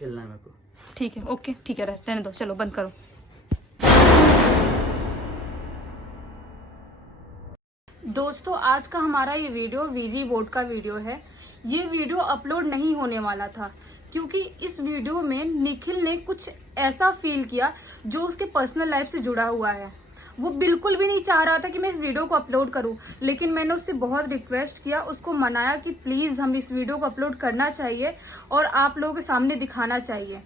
खेलना है मेरे को। ठीक है, ओके, ठीक है, रहने दो, चलो बंद करो। दोस्तों, आज का हमारा ये वीडियो वीजी बोर्ड का वीडियो है। ये वीडियो अपलोड नहीं होने वाला था क्योंकि इस वीडियो में निखिल ने कुछ ऐसा फील किया जो उसके पर्सनल लाइफ से जुड़ा हुआ है। वो बिल्कुल भी नहीं चाह रहा था कि मैं इस वीडियो को अपलोड करूं, लेकिन मैंने उससे बहुत रिक्वेस्ट किया, उसको मनाया कि प्लीज हम इस वीडियो को अपलोड करना चाहिए और आप लोगों के सामने दिखाना चाहिए।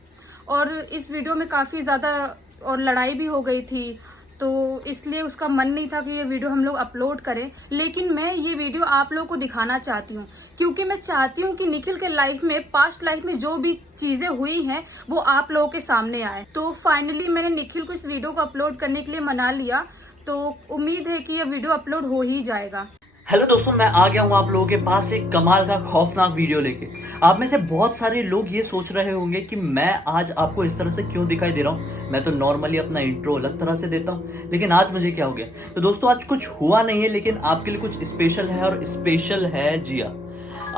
और इस वीडियो में काफी ज्यादा और लड़ाई भी हो गई थी, तो इसलिए उसका मन नहीं था कि ये वीडियो हम लोग अपलोड करें। लेकिन मैं ये वीडियो आप लोगों को दिखाना चाहती हूँ क्योंकि मैं चाहती हूँ कि निखिल के लाइफ में, पास्ट लाइफ में जो भी चीजें हुई हैं वो आप लोगों के सामने आए। तो फाइनली मैंने निखिल को इस वीडियो को अपलोड करने के लिए मना लिया, तो उम्मीद है कि ये वीडियो अपलोड हो ही जाएगा। हेलो दोस्तों, मैं आ गया हूँ आप लोगों के पास एक कमाल का खौफनाक वीडियो लेके। आप में से बहुत सारे लोग ये सोच रहे होंगे कि मैं आज आपको इस तरह से क्यों दिखाई दे रहा हूँ। मैं तो नॉर्मली अपना इंट्रो अलग तरह से देता हूँ, लेकिन आज मुझे क्या हो गया। तो दोस्तों, आज कुछ हुआ नहीं है, लेकिन आपके लिए कुछ स्पेशल है, और स्पेशल है जिया।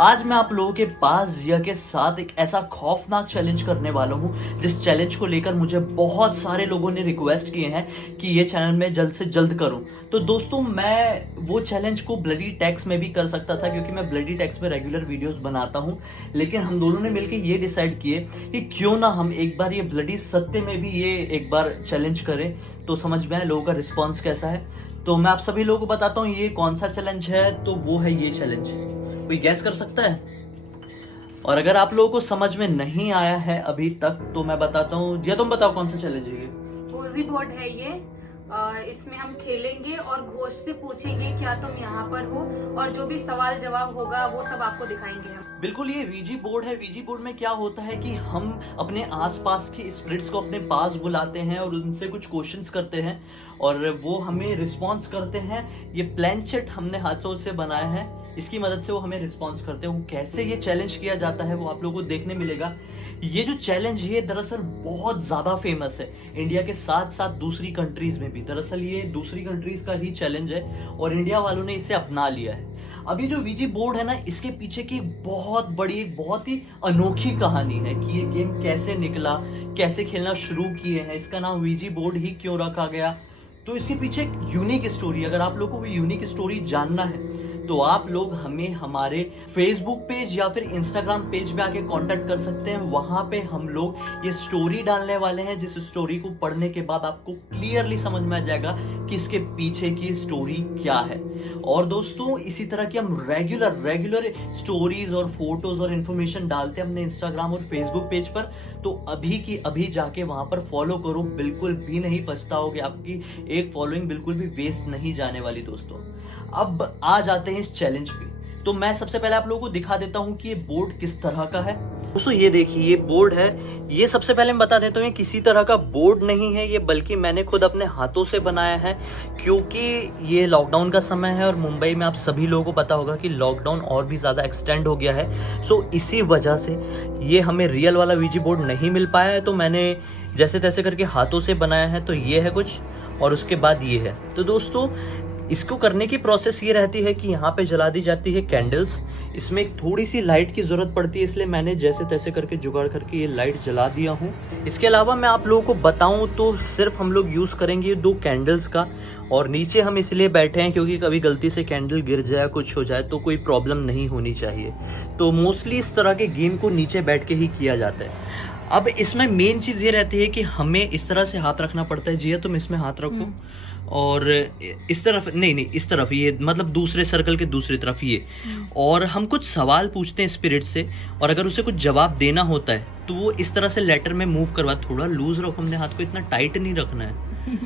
आज मैं आप लोगों के पास जिया के साथ एक ऐसा खौफनाक चैलेंज करने वाला हूं, जिस चैलेंज को लेकर मुझे बहुत सारे लोगों ने रिक्वेस्ट किए हैं कि ये चैनल में जल्द से जल्द करूं। तो दोस्तों, मैं वो चैलेंज को ब्लडी टैक्स में भी कर सकता था क्योंकि मैं ब्लडी टैक्स में रेगुलर वीडियोस बनाता हूं, लेकिन हम दोनों ने मिलकर ये डिसाइड किए कि क्यों ना हम एक बार ये ब्लडी सत्य में भी ये एक बार चैलेंज करें, तो समझ में आए लोगों का रिस्पॉन्स कैसा है। तो मैं आप सभी लोगों को बताता हूँ ये कौन सा चैलेंज है। तो वो है ये चैलेंज। कोई गैस कर सकता है? और अगर आप लोगों को समझ में नहीं आया है अभी तक तो मैं बताता हूँ। जिया, तुम बताओ कौन सा चैलेंज है ये? ओजी बोर्ड है ये। इसमें हम खेलेंगे और घोष से पूछेंगे क्या तुम यहाँ पर हो, और जो भी सवाल जवाब होगा वो सब आपको दिखाएंगे हम। बिल्कुल, ये वीजी बोर्ड है। वीजी बोर्ड में क्या होता है कि हम अपने आसपास के स्पिरिट्स को अपने पास बुलाते हैं और उनसे कुछ क्वेश्चंस करते हैं और वो हमें रिस्पॉन्स करते हैं। ये प्लेनचेट हमने हाथों से बनाया है, इसकी मदद से वो हमें रिस्पॉन्स करते हैं। कैसे ये चैलेंज किया जाता है वो आप लोगों को देखने मिलेगा। ये जो चैलेंज है दरअसल बहुत ज्यादा फेमस है इंडिया के साथ साथ दूसरी कंट्रीज में भी। दरअसल ये दूसरी कंट्रीज का ही चैलेंज है और इंडिया वालों ने इसे अपना लिया है। अभी जो वीजी बोर्ड है ना, इसके पीछे की बहुत बड़ी, एक बहुत ही अनोखी कहानी है कि ये गेम कैसे निकला, कैसे खेलना शुरू किए हैं, इसका नाम वीजी बोर्ड ही क्यों रखा गया। तो इसके पीछे एक यूनिक स्टोरी। अगर आप लोगों को यूनिक स्टोरी जानना है तो आप लोग हमें हमारे फेसबुक पेज या फिर इंस्टाग्राम पेज पे आके कांटेक्ट कर सकते हैं। वहां पे हम लोग ये स्टोरी डालने वाले हैं, जिस स्टोरी को पढ़ने के बाद आपको क्लियरली समझ में आ जाएगा कि इसके पीछे की स्टोरी क्या है। और दोस्तों, इसी तरह की हम रेगुलर स्टोरीज और फोटोज और इन्फॉर्मेशन डालते हैं अपने इंस्टाग्राम और फेसबुक पेज पर। तो अभी की अभी जाके वहां पर फॉलो करो, बिल्कुल भी नहीं पछताओगे। आपकी एक फॉलोइंग बिल्कुल भी वेस्ट नहीं जाने वाली। दोस्तों, अब आ जाते हैं इस चैलेंज पे। तो मैं सबसे पहले आप लोगों को दिखा देता हूं कि ये बोर्ड किस तरह का है। दोस्तों, ये देखिए, ये बोर्ड है। ये सबसे पहले मैं बता देता हूँ, ये किसी तरह का बोर्ड नहीं है ये, बल्कि मैंने खुद अपने हाथों से बनाया है क्योंकि ये लॉकडाउन का समय है और मुंबई में आप सभी लोगों को पता होगा कि लॉकडाउन और भी ज्यादा एक्सटेंड हो गया है। सो इसी वजह से ये हमें रियल वाला वीजी बोर्ड नहीं मिल पाया है, तो मैंने जैसे तैसे करके हाथों से बनाया है। तो ये है कुछ, और उसके बाद ये है। तो दोस्तों, इसको करने की प्रोसेस ये रहती है कि यहाँ पे जला दी जाती है कैंडल्स। इसमें एक थोड़ी सी लाइट की जरूरत पड़ती है, इसलिए मैंने जैसे तैसे करके जुगाड़ करके ये लाइट जला दिया हूँ। इसके अलावा मैं आप लोगों को बताऊं तो सिर्फ हम लोग यूज करेंगे 2 कैंडल्स का, और नीचे हम इसलिए बैठे हैं क्योंकि कभी गलती से कैंडल गिर जाए, कुछ हो जाए तो कोई प्रॉब्लम नहीं होनी चाहिए। तो मोस्टली इस तरह के गेम को नीचे बैठ के ही किया जाता है। अब इसमें मेन चीज ये रहती है कि हमें इस तरह से हाथ रखना पड़ता है। जिया, तुम इसमें हाथ रखो, और इस तरफ नहीं, इस तरफ, ये मतलब दूसरे सर्कल के दूसरी तरफ ये। और हम कुछ सवाल पूछते हैं स्पिरिट से, और अगर उसे कुछ जवाब देना होता है तो वो इस तरह से लेटर में मूव करवा। थोड़ा लूज रखो, हमने हाथ को इतना टाइट नहीं रखना है।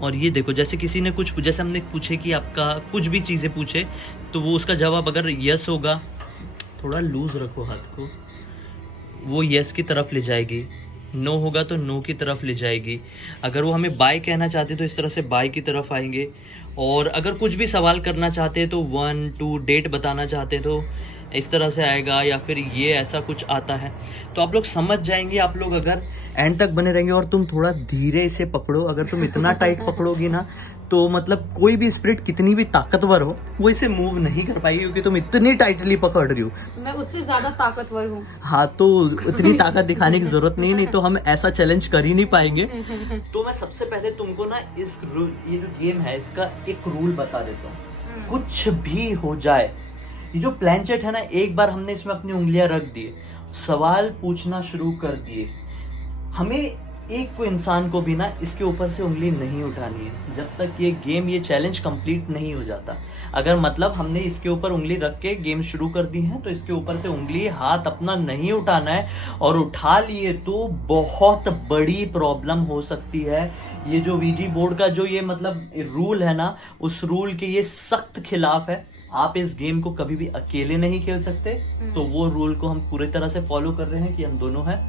और ये देखो, जैसे किसी ने कुछ, जैसे हमने पूछे कि आपका कुछ भी चीजें पूछे, तो वो उसका जवाब अगर यस होगा, थोड़ा लूज रखो हाथ को, वो यस की तरफ ले जाएगी। नो होगा तो नो की तरफ ले जाएगी। अगर वो हमें बाय कहना चाहते तो इस तरह से बाय की तरफ आएंगे। और अगर कुछ भी सवाल करना चाहते हैं तो 1 2 डेट बताना चाहते हैं तो इस तरह से आएगा, या फिर ये ऐसा कुछ आता है। तो आप लोग समझ जाएंगे। आप लोग अगर एंड तक बने रहेंगे और तुम थोड़ा धीरे इसे पकड़ो, अगर तुम इतना टाइट पकड़ोगी ना तो मतलब कोई भी स्पिरिट कितनी भी ताकतवर हो वो इसे मूव नहीं कर पाएगी, क्योंकि तुम इतनी टाइटली पकड़ रही हो। मैं उससे ज्यादा ताकतवर हूँ। हाँ, तो इतनी ताकत दिखाने की जरूरत नहीं तो हम ऐसा चैलेंज कर ही नहीं पाएंगे। तो मैं सबसे पहले तुमको ना ये जो गेम है इसका एक रूल बता देता हूँ। कुछ भी हो जाए, ये जो प्लैंचेट है ना, एक बार हमने इसमें अपनी उंगलियां रख दी, सवाल पूछना शुरू कर दिए, हमें एक को इंसान को भी ना इसके ऊपर से उंगली नहीं उठानी है जब तक ये चैलेंज कंप्लीट नहीं हो जाता। अगर मतलब हमने इसके ऊपर उंगली रख के गेम शुरू कर दी है तो इसके ऊपर से उंगली हाथ अपना नहीं उठाना है, और उठा लिए तो बहुत बड़ी प्रॉब्लम हो सकती है। ये जो वीजी बोर्ड का जो ये मतलब रूल है ना, उस रूल के ये सख्त खिलाफ है। आप इस गेम को कभी भी अकेले नहीं खेल सकते, तो वो रूल को हम पूरी तरह से फॉलो कर रहे हैं कि हम दोनों हैं।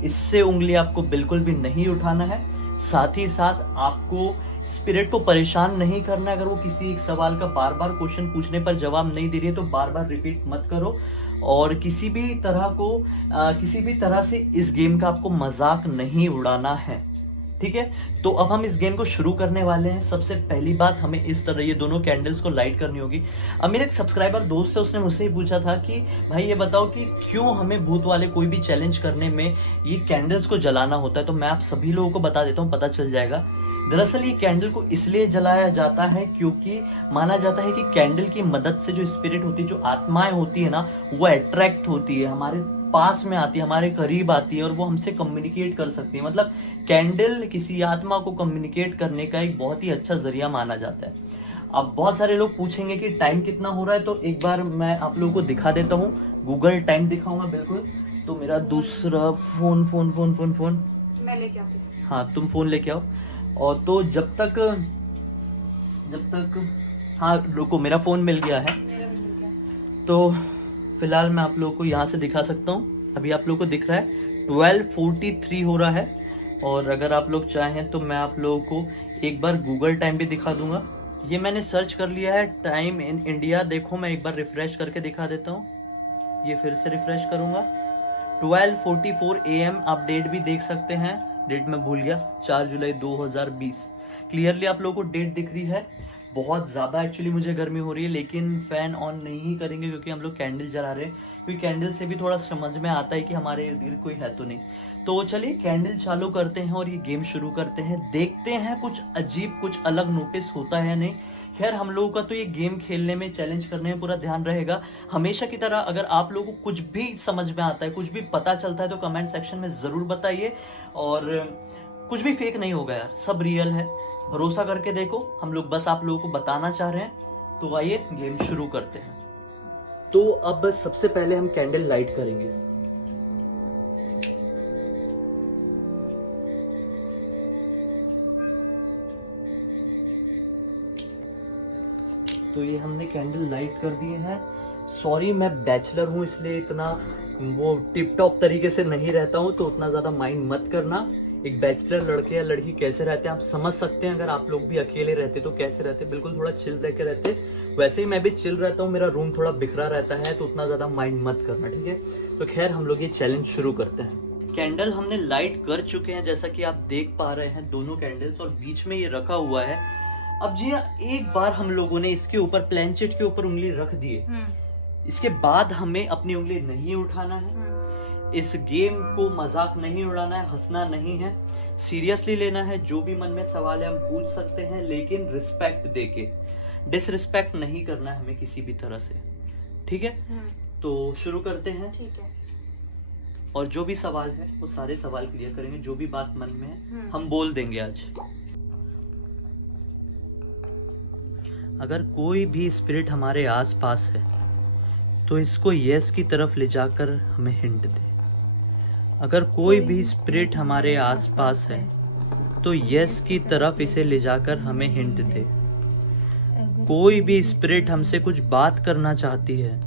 इससे उंगली आपको बिल्कुल भी नहीं उठाना है। साथ ही साथ आपको स्पिरिट को परेशान नहीं करना है। अगर वो किसी एक सवाल का बार बार क्वेश्चन पूछने पर जवाब नहीं दे रही है तो बार बार रिपीट मत करो, और किसी भी तरह से इस गेम का आपको मजाक नहीं उड़ाना है, ठीक है। तो अब हम इस गेम को शुरू करने वाले हैं। सबसे पहली बात, हमें इस तरह ये दोनों कैंडल्स को लाइट करनी होगी। अब मेरे एक सब्सक्राइबर दोस्त है, उसने मुझसे ही पूछा था कि भाई ये बताओ कि क्यों हमें भूत वाले कोई भी चैलेंज करने में ये कैंडल्स को जलाना होता है। तो मैं आप सभी लोगों को बता देता हूँ, पता चल जाएगा। दरअसल ये कैंडल को इसलिए जलाया जाता है क्योंकि माना जाता है कि कैंडल की मदद से जो स्पिरिट होती है, जो आत्माएं होती है ना, वो अट्रैक्ट होती है, हमारे पास में आती है, हमारे करीब आती है, और वो हमसे कम्युनिकेट कर सकती है। मतलब कैंडल किसी आत्मा को कम्युनिकेट करने का एक बहुत ही अच्छा जरिया माना जाता है। अब बहुत सारे लोग पूछेंगे कि टाइम कितना हो रहा है, तो एक बार मैं आप लोगों को दिखा देता हूँ। गूगल टाइम दिखाऊंगा बिल्कुल। तो मेरा दूसरा फोन मैं लेके आती हूँ। हाँ, तुम फोन लेके आओ। और तो जब तक हाँ रुको, मेरा फोन मिल गया है। तो फिलहाल मैं आप लोगों को यहाँ से दिखा सकता हूँ। अभी आप लोगों को दिख रहा है 12:43 हो रहा है। और अगर आप लोग चाहें तो मैं आप लोगों को एक बार गूगल टाइम भी दिखा दूंगा। ये मैंने सर्च कर लिया है, टाइम इन इंडिया। देखो मैं एक बार रिफ्रेश करके दिखा देता हूँ। ये फिर से रिफ्रेश करूंगा। 12:44 AM। आप डेट भी देख सकते हैं, डेट मैं भूल गया, 4 जुलाई 2020। क्लियरली आप लोगों को डेट दिख रही है। बहुत ज़्यादा एक्चुअली मुझे गर्मी हो रही है, लेकिन फ़ैन ऑन नहीं करेंगे क्योंकि हम लोग कैंडल जला रहे हैं, क्योंकि कैंडल से भी थोड़ा समझ में आता है कि हमारे इर्द गिर्द कोई है तो नहीं। तो चलिए कैंडल चालू करते हैं और ये गेम शुरू करते हैं। देखते हैं कुछ अजीब, कुछ अलग नोटिस होता है नहीं। खैर, हम लोगों का तो ये गेम खेलने में, चैलेंज करने में पूरा ध्यान रहेगा हमेशा की तरह। अगर आप लोगों को कुछ भी समझ में आता है, कुछ भी पता चलता है, तो कमेंट सेक्शन में ज़रूर बताइए। और कुछ भी फेक नहीं होगा यार, सब रियल है, भरोसा करके देखो। हम लोग बस आप लोगों को बताना चाह रहे हैं। तो आइए गेम शुरू करते हैं। तो अब सबसे पहले हम कैंडल लाइट करेंगे। तो ये हमने कैंडल लाइट कर दिए हैं। सॉरी, मैं बैचलर हूँ इसलिए इतना वो टिप टॉप तरीके से नहीं रहता हूँ, तो उतना ज्यादा माइंड मत करना। एक बैचलर लड़के या लड़की कैसे रहते हैं आप समझ सकते हैं। अगर आप लोग भी अकेले रहते तो कैसे रहते, बिल्कुल थोड़ा चिल रह के रहते। वैसे ही मैं भी चिल रहता हूँ, मेरा रूम थोड़ा बिखरा रहता है, तो उतना ज्यादा माइंड मत करना, ठीक है। तो खैर, हम लोग ये चैलेंज शुरू करते हैं। कैंडल हमने लाइट कर चुके हैं, जैसा कि आप देख पा रहे हैं दोनों कैंडल्स, और बीच में ये रखा हुआ है। अब जी एक बार हम लोगों ने इसके ऊपर, प्लैंचेट के ऊपर उंगली रख दिए, इसके बाद हमें अपनी उंगली नहीं उठाना है। इस गेम को मजाक नहीं उड़ाना है, हंसना नहीं है, सीरियसली लेना है। जो भी मन में सवाल है हम पूछ सकते हैं, लेकिन रिस्पेक्ट देके, डिसरिस्पेक्ट नहीं करना है हमें किसी भी तरह से, ठीक है। तो शुरू करते हैं, ठीक है। और जो भी सवाल है वो सारे सवाल क्लियर करेंगे। जो भी बात मन में है हम बोल देंगे आज। अगर कोई भी स्पिरिट हमारे आस पास है तो इसको यस की तरफ ले जाकर हमें हिंट दे। अगर कोई भी स्पिरिट हमारे आसपास है तो यस की तरफ इसे ले जाकर हमें हिंट दे। कोई भी स्पिरिट हमसे कुछ बात करना चाहती है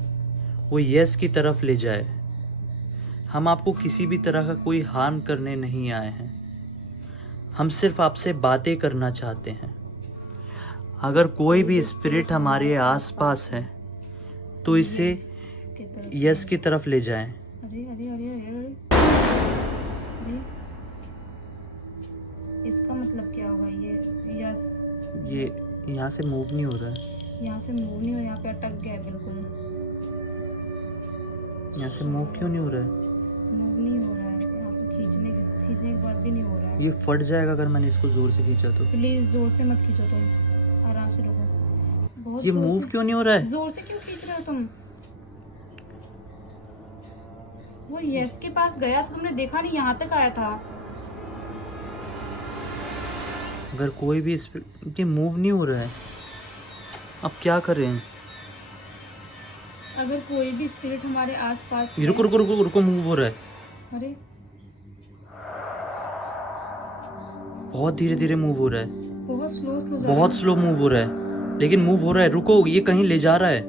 वो यस की तरफ ले जाए। हम आपको किसी भी तरह का कोई हार्म करने नहीं आए हैं, हम सिर्फ आपसे बातें करना चाहते हैं। अगर कोई भी स्पिरिट हमारे आसपास है तो इसे यस की तरफ ले जाएं। अरे अरे अरे अरे अरे, इसका मतलब क्या होगा? ये यस, ये यहाँ से मूव नहीं हो रहा है, यहाँ से मूव नहीं हो, यहाँ पे अटक गया है बिल्कुल। यहाँ से मूव क्यों नहीं हो रहा है? मूव नहीं हो रहा है, यहाँ पे खींचने के बाद भी नहीं हो रहा है। ये फट जाएगा अगर मैंने इसको जोर से खींचा तो। प्लीज जोर से मत खींचो तुम, आराम से रुको। बहुत ये जोर मूव से- क्यों नहीं हो रहा है? जोर से क्यों खींच रहे हो तुम? वो यस के पास गया तो तुमने देखा नहीं, यहाँ तक आया था। अगर कोई भी ये मूव नहीं हो रहा है, अब क्या करें? अगर कोई भी स्पिरिट हमारे आसपास है- रुको रुको रुको रुको, मूव हो रहा है, अरे बहुत धीरे धीरे मूव हो रहा है, बहुत स्लो बहुत स्लो मूव हो रहा है, लेकिन मूव हो रहा है। रुको, ये कहीं ले जा रहा है।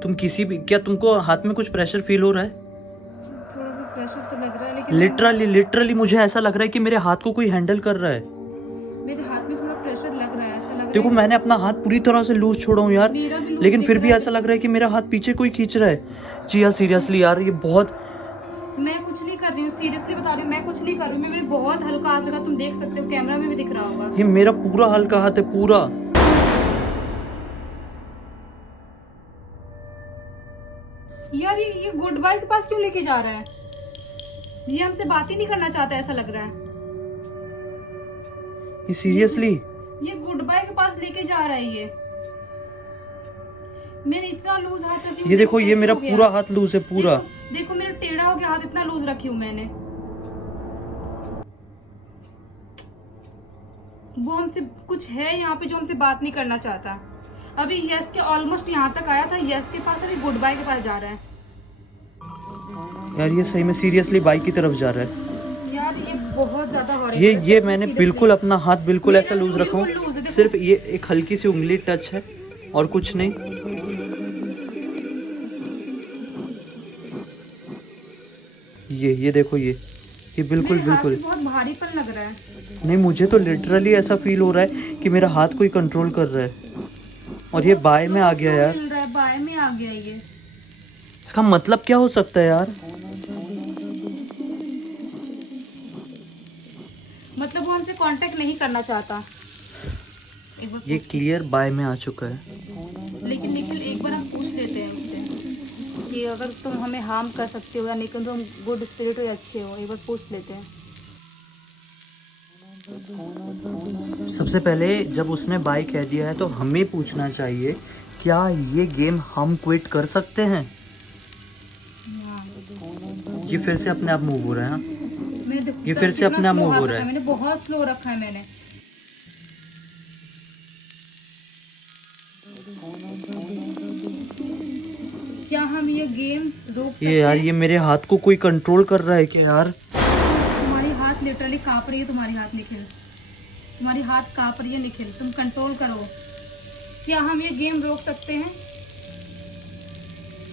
तुम किसी भी, क्या तुमको हाथ में कुछ प्रेशर फील हो रहा है? थोड़ा सा प्रेशर तो लग रहा है, लेकिन लिटरली मुझे ऐसा लग रहा है कि मेरे हाथ को कोई हैंडल कर रहा है। मेरे हाथ में थोड़ा प्रेशर लग रहा है, ऐसा लग रहा देखो, है। मैंने अपना हाथ पूरी तरह से लूज छोड़ा हूँ यार, मेरा भी लूज लेकिन दिख फिर रहा भी है। ऐसा लग रहा है कि मेरा हाथ पीछे कोई खींच रहा है। जी हाँ, सीरियसली यार, ये बहुत, मैं कुछ नहीं कर रही हूँ, सीरियसली बता रही हूँ, मैं कुछ नहीं कर रही हूँ। मेरे बहुत हल्का हाथ लगा, तुम देख सकते हो, कैमरा में भी दिख रहा होगा। ये मेरा पूरा हल्का हाथ है, पूरा। यार ये गुड बाय के पास क्यों लेके जा रहा है? ये हमसे बात ही नहीं करना चाहता, ऐसा लग रहा है। ये सीरियसली, ये गुड बाय के पास लेके जा रहा है ये। मैंने इतना लूज हाथ रखी हूँ, ये देखो, ये कैसे मेरा हो गया? पूरा हाथ लूज है, पूरा। देखो मेरा टेढ़ा हो गया हाथ, इतना लूज रखी हूँ मैंने। वो हमसे कुछ है यहाँ पे जो हमसे बात नहीं करना चाहता। अभी यस के ऑलमोस्ट यहाँ तक आया था, यस के पास, अभी गुड बाय के पास जा रहा है। यार ये सही में सीरियसली बाइक की तरफ जा रहा है। यार ये बहुत ज्यादा हो रहा ये मैंने बिल्कुल अपना हाथ बिल्कुल ऐसा लूज मेरा रखा बिल्कुल लूज है, हूँ, देखो। सिर्फ ये एक हल्की सी उंगली टच है और कुछ नहीं। ये देखो, ये बिल्कुल मेरे हाथ बिल्कुल में बहुत भारीपन लग रहा है। नहीं, मुझे तो लिटरली ऐसा फील हो रहा है कि मेरा हाथ कोई कंट्रोल कर रहा है। और ये बाय में आ गया यार, मिल रहा है, बाय में आ गया ये। इसका मतलब क्या हो सकता है यार? मतलब वो हमसे कांटेक्ट नहीं करना चाहता। एक बार ये क्लियर बाय में आ चुका है। लेकिन निखिल, एक बार हम पूछ लेते हैं उससे कि अगर तुम हमें हार्म कर सकते हो या निखिल तुम गुड स्पिरिट हो या अच्छे हो, एक बार पूछ लेते हैं। सबसे पहले जब उसने बाय कह दिया है तो हमें पूछना चाहिए, क्या ये गेम हम क्विट कर सकते हैं? ये फिर से अपने आप मूव हो रहा है। हाँ? ये फिर से अपने आप मूव हो रहा है। मैंने बहुत स्लो रखा है मैंने। क्या हम ये गेम रोक सकते ये यार, हैं? ये मेरे हाथ को कोई कंट्रोल कर रहा है क्या यार? तुम्हारी हाथ लिटरली कांप रही है, तुम्हारी हाथ निखिल, तुम्हारी हाथ कांप रही है निखिल, तुम कंट्रोल करो। क्या हम ये गेम रोक सकते हैं?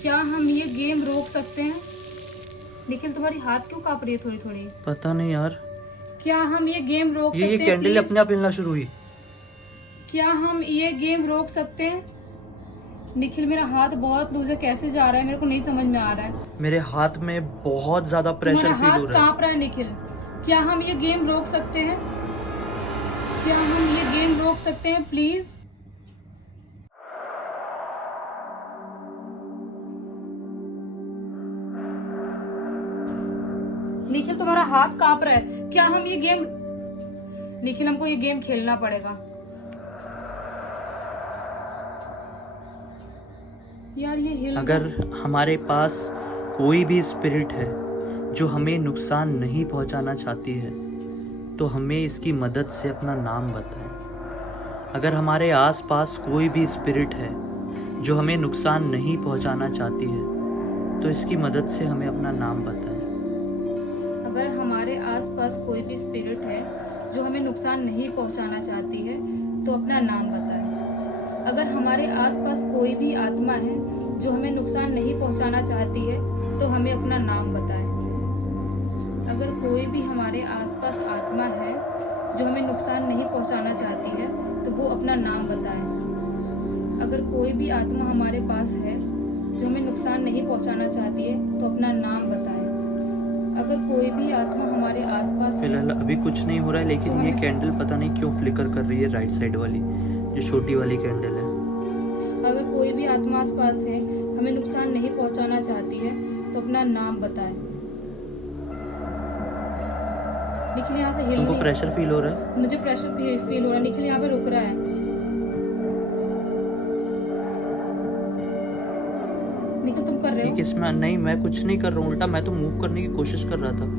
क्या हम ये गेम रोक सकते हैं? निखिल, तुम्हारी हाथ क्यों कांप रही है थोड़ी थोड़ी? पता नहीं यार, क्या हम ये गेम रोक सकते ये हैं? Candle please? अपने आप हिलना शुरू हुई। क्या हम ये गेम रोक सकते हैं? निखिल, मेरा हाथ बहुत लूज है, कैसे जा रहा है मेरे को नहीं समझ में आ रहा है। मेरे हाथ में बहुत ज्यादा प्रेशर तुम्हारा फील हो हाथ रहा है। कांप रहा है निखिल। क्या हम ये गेम रोक सकते हैं? क्या हम ये गेम रोक सकते हैं प्लीज? निखिल, तुम्हारा हाथ कांप रहा है, क्या हम ये गेम, निखिल हमको ये गेम खेलना पड़ेगा यार। ये हिल, अगर हमारे पास कोई भी स्पिरिट है जो हमें नुकसान नहीं पहुंचाना चाहती है तो हमें इसकी मदद से अपना नाम बताएं। अगर हमारे आसपास कोई भी स्पिरिट है जो हमें नुकसान नहीं पहुंचाना चाहती है तो इसकी मदद से हमें अपना नाम बताएं। अगर हमारे आसपास कोई भी स्पिरिट है जो हमें नुकसान नहीं पहुंचाना चाहती है तो अपना नाम बताएं। अगर हमारे आसपास कोई भी आत्मा है जो हमें नुकसान नहीं पहुंचाना चाहती है तो हमें अपना नाम बताएं। अगर कोई भी हमारे आसपास आत्मा है जो हमें नुकसान नहीं पहुंचाना चाहती है तो वो अपना नाम बताएं। अगर कोई भी आत्मा हमारे पास है जो हमें नुकसान नहीं पहुंचाना चाहती है तो अपना नाम बताएं। अगर कोई भी आत्मा हमारे आसपास है, फिलहाल अभी कुछ नहीं हो रहा है, लेकिन ये कैंडल पता नहीं क्यों फ्लिकर कर रही है, राइट साइड वाली जो छोटी वाली कैंडल है। अगर कोई भी आत्मा आसपास है, हमें नुकसान नहीं पहुंचाना चाहती है, तो अपना नाम बताएं। निखिल यहाँ से हिल तुमको नहीं, प्रेशर फील हो रहा है? मुझे प्रेशर फील हो रहा है। निखिल यहाँ पे रुक रहा है। निखिल तुम कर रहे ये हो? किसमें? नहीं, मैं कुछ नहीं कर रहा हूँ, उल्टा मैं तो मूव करने की कोशिश कर रहा था।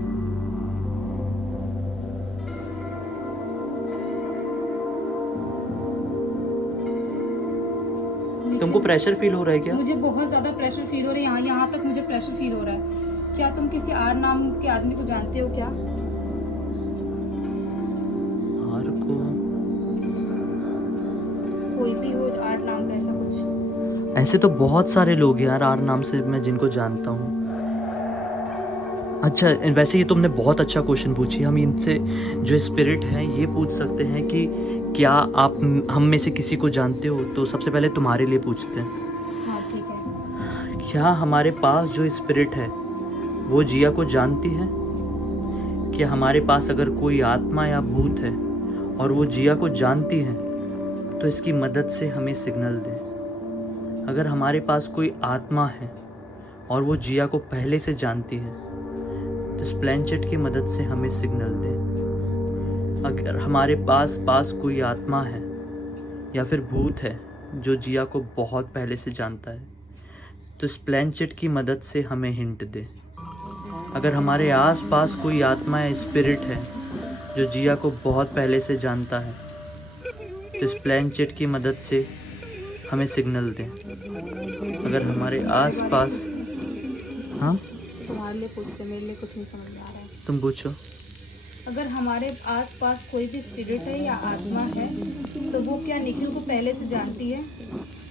तुमको प्रेशर फील हो रहा है क्या? मुझे बहुत ज्यादा प्रेशर फील हो रहा है। यहाँ तक मुझे प्रेशर फील हो रहा है। क्या तुम किसी आर नाम के आदमी को जानते हो क्या? आर को? कोई भी हो आर नाम का ऐसा कुछ? ऐसे तो बहुत सारे लोग हैं यार आर नाम से, मैं जिनको जानता हूँ। अच्छा, वैसे ये तुमने बहुत अच्छा क्वेश्चन पूछी। हम इनसे जो स्पिरिट हैं ये पूछ सकते हैं कि क्या आप हम में से किसी को जानते हो? तो सबसे पहले तुम्हारे लिए पूछते हैं। हाँ ठीक है। क्या हमारे पास जो स्पिरिट है वो जिया को जानती है? क्या हमारे पास अगर कोई आत्मा या भूत है और वो जिया को जानती है तो इसकी मदद से हमें सिग्नल दे। अगर हमारे पास कोई आत्मा है और वो जिया को पहले से जानती है तो इस प्लैंचेट की मदद से हमें सिग्नल दे। अगर हमारे पास कोई आत्मा है या फिर भूत है जो जिया को बहुत पहले से जानता है तो इस प्लैंचेट की मदद से हमें हिंट दे। अगर हमारे आस पास कोई आत्मा या स्पिरिट है जो जिया को बहुत पहले से जानता है तो इस प्लैंचेट की मदद से हमें सिग्नल दे। अगर हमारे आस पास, हाँ तुम्हारे लिए पूछते, मेरे लिए कुछ नहीं समझ में आ रहा है। तुम पूछो। अगर हमारे आसपास कोई भी स्पिरिट है या आत्मा है तो वो क्या निखिल को पहले से जानती है?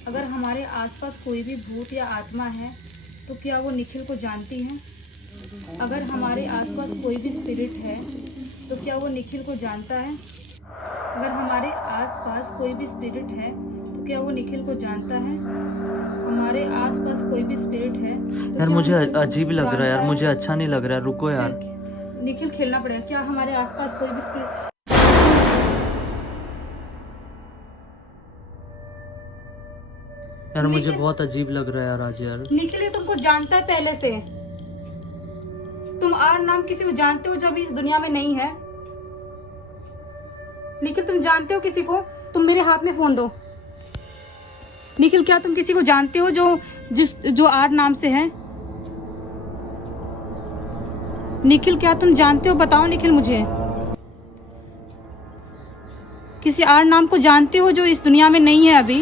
अगर हमारे आसपास कोई भी भूत या आत्मा है तो क्या वो निखिल को जानती है? अगर हमारे आसपास कोई भी स्पिरिट है तो क्या वो निखिल को जानता है? अगर हमारे आसपास कोई भी स्पिरिट है तो क्या वो निखिल को जानता है? हमारे आसपास कोई भी स्पिरिट है तो यार क्या मुझे वो अजीब लग रहा है यार, जानता मुझे अच्छा नहीं लग रहा है। रुको यार। निखिल खेलना पड़ेगा। क्या हमारे आसपास कोई भी स्पिरिट? यार मुझे बहुत अजीब लग रहा है यार आज यार। निखिल ये तुमको जानता है पहले से। तुम आर नाम किसी को जानते हो जो अभी इस दुनिया में नहीं है? निखिल तुम जानते हो किसी को? तुम मेरे हाथ में फोन दो। निखिल क्या तुम किसी को जानते हो जो आर नाम से है? निखिल क्या तुम जानते हो? बताओ निखिल मुझे। किसी आर नाम को जानते हो जो इस दुनिया में नहीं है अभी?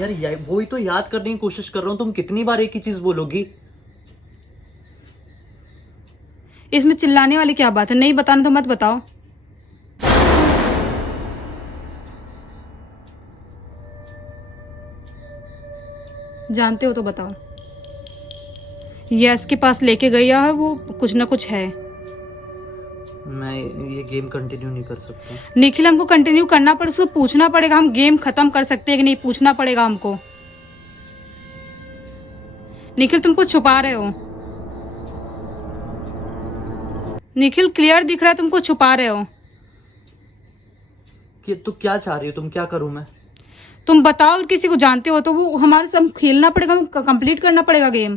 यार वही तो याद करने की कोशिश कर रहा हूँ। तुम कितनी बार एक ही चीज बोलोगी? इसमें चिल्लाने वाली क्या बात है? नहीं बताना तो मत बताओ। जानते हो तो बताओ। यस के पास लेके गया है वो, कुछ ना कुछ है। मैं ये गेम कंटिन्यू नहीं कर सकता। निखिल हमको कंटिन्यू करना पड़ेगा, उसको पूछना पड़ेगा। हम गेम खत्म कर सकते हैं कि नहीं, पूछना पड़ेगा हमको। निखिल तुम कुछ छुपा रहे हो। निखिल क्लियर दिख रहा है तुमको छुपा रहे हो। कि तू क्या चाह रही हो? तुम क्या करूं मैं? तुम बताओ। अगर किसी को जानते हो तो वो हमारे साथ खेलना पड़ेगा, हम कंप्लीट करना पड़ेगा गेम।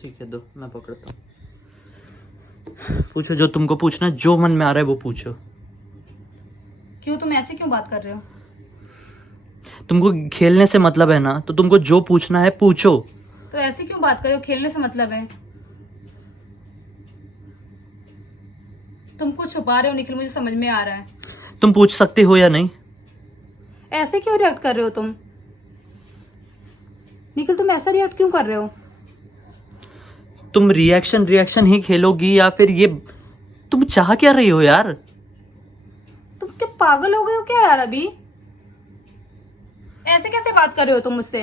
ठीक है, दो मैं पकड़ता हूँ। पूछो जो तुमको पूछना है, जो मन में आ रहा है वो पूछो। क्यों तुम ऐसे क्यों बात कर रहे हो? तुमको खेलने से मतलब है ना, तो तुमको जो पूछना है पूछो। तो ऐसे क्यों बात कर रहे हो? खेलने से मतलब है। तुम कुछ छुपा रहे हो निखिल, मुझे समझ में आ रहा है। तुम पूछ सकते हो या नहीं? ऐसे क्यों रिएक्ट कर रहे हो तुम? निखिल तुम ऐसा रिएक्ट क्यों कर रहे हो? तुम रिएक्शन ही खेलोगी या फिर ये तुम चाह क्या रही हो यार? तुम क्या पागल हो गए हो क्या यार? अभी ऐसे कैसे बात कर रहे हो तुम मुझसे?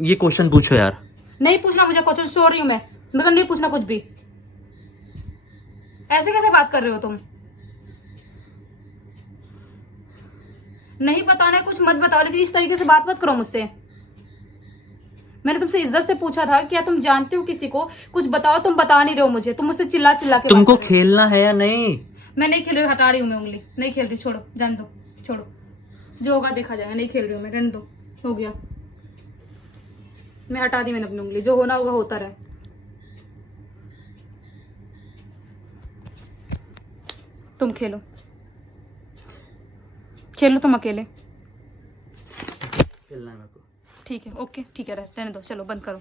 ये क्वेश्चन पूछो यार। नहीं पूछना मुझे क्वेश्चन, सो रही हूं मैं, मतलब नहीं पूछना कुछ भी। ऐसे कैसे बात कर रहे हो तुम? नहीं बताना है कुछ मत बताओ, लेकिन इस तरीके से बात मत करो मुझसे। मैंने तुमसे इज्जत से पूछा था क्या तुम जानते हो किसी को, कुछ बताओ, तुम बता नहीं रहे हो मुझे, तुम मुझसे चिल्ला चिल्ला के तुमको बात कर रहे खेलना है या नहीं? हो। मैं नहीं खेल रही हूँ, हटा रही हूँ मैं उंगली, नहीं खेल रही, छोड़ो, जान दो, छोड़ो, जो होगा देखा जाएगा, नहीं खेल रही हूँ मैं, रहने दो, हो गया, मैं हटा दी मैंने अपनी उंगली, जो होना होगा होता रहे। तुम खेलो, खेलो तुम अकेले, खेलना है मेरे को। ठीक है, ओके, ठीक है, रहने दो, चलो बंद करो।